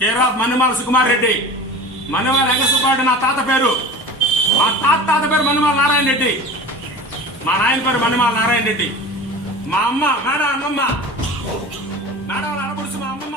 Care of Mannemala Sukumar Reddy. Mannemala Venkata Subba Reddy నా తాత పేరు. మా తాత పేరు మన్నెమాల నారాయణ రెడ్డి. మా నాయన పేరు మన్నెమాల నారాయణ రెడ్డి. మా అమ్మ మేడం అమ్మమ్మ, మేడం అడపుడుసు మా అమ్మమ్మ.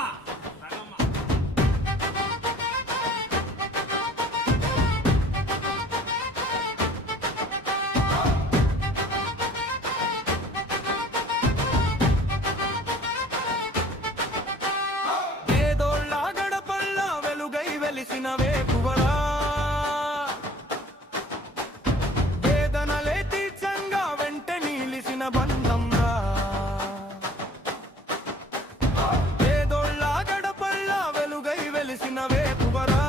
వేదనలే తీర్చంగా వెంట నిలిసిన బంధంగా, పేదోళ్ళ గడపల్లా వెలుగై వెలిసిన వేకువరా.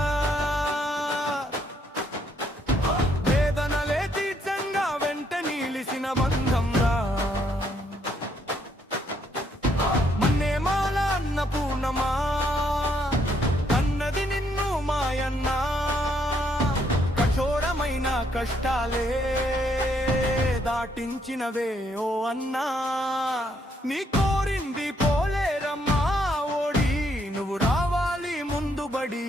వేదనలే తీర్చంగా వెంట నిలిసిన బంధంగా, మన్నేమాల అన్నపూర్ణమా అన్నది నిన్ను మాయన్నా. కఠోరమైన కష్టాలే దాటించినవే ఓ అన్నా. నీ కోరింది పోలేరమ్మా ఓడి, నువ్వు రావాలి ముందుబడి.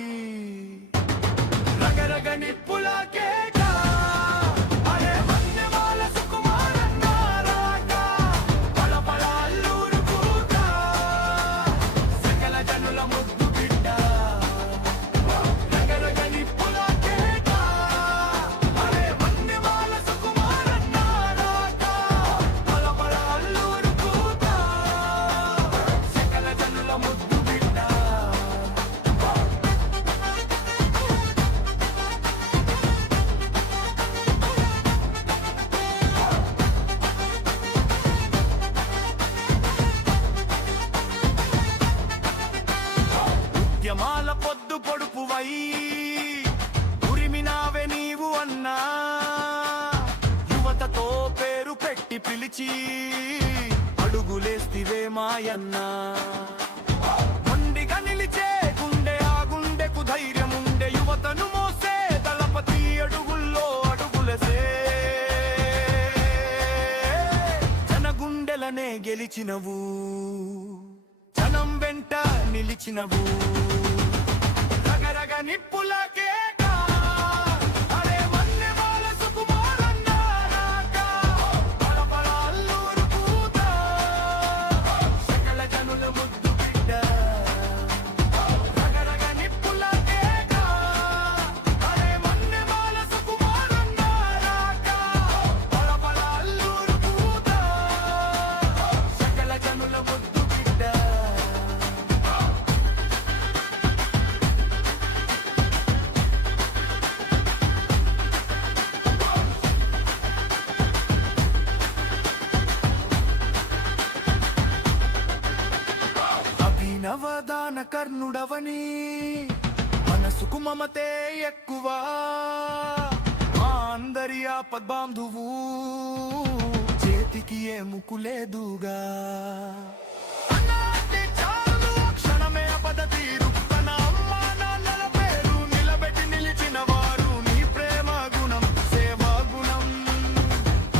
రగరగ నిప్పులకే ఉద్యమాల పొద్దు పొడుపువై ఉరిమినావే నీవు అన్నా. యువతతో పేరు పెట్టి పిలిచి అడుగులేస్తివే మాయన్నా. మొండిగా నిలిచే గుండె, ఆ గుండెకు ధైర్యముండే యువతను మోసే దళపతి అడుగుల్లో అడుగులసే. జన గుండెలనే గెలిచినవు, జనం వెంట నిలిచినవు. రగరగ నిప్పులకే నవదాన కర్ణుడవని, మనసుకు మమతే ఎక్కువ. మా అందరి ఆపద్బాంధువు, చేతికి ఏ ముకులేదుగా. క్షణమే పదతీరు, తన అమ్మా నాన్నల పేరు నిలబెట్టి నిలిచిన వారు. నీ ప్రేమ గుణం, సేవా గుణం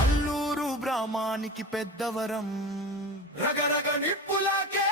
అల్లూరు గ్రామానికి పెద్దవరం. రగరగ నిప్పులకే